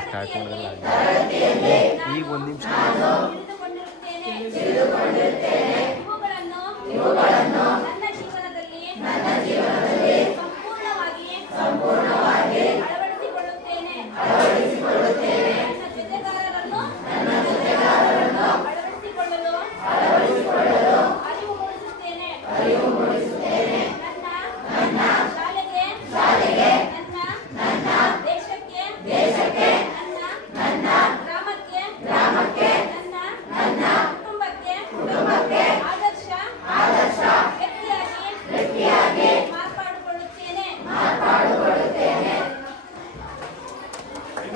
Start ಮಾಡಿದ್ರಲ್ಲ ಈಗ ಒಂದು ನಿಮಿಷ.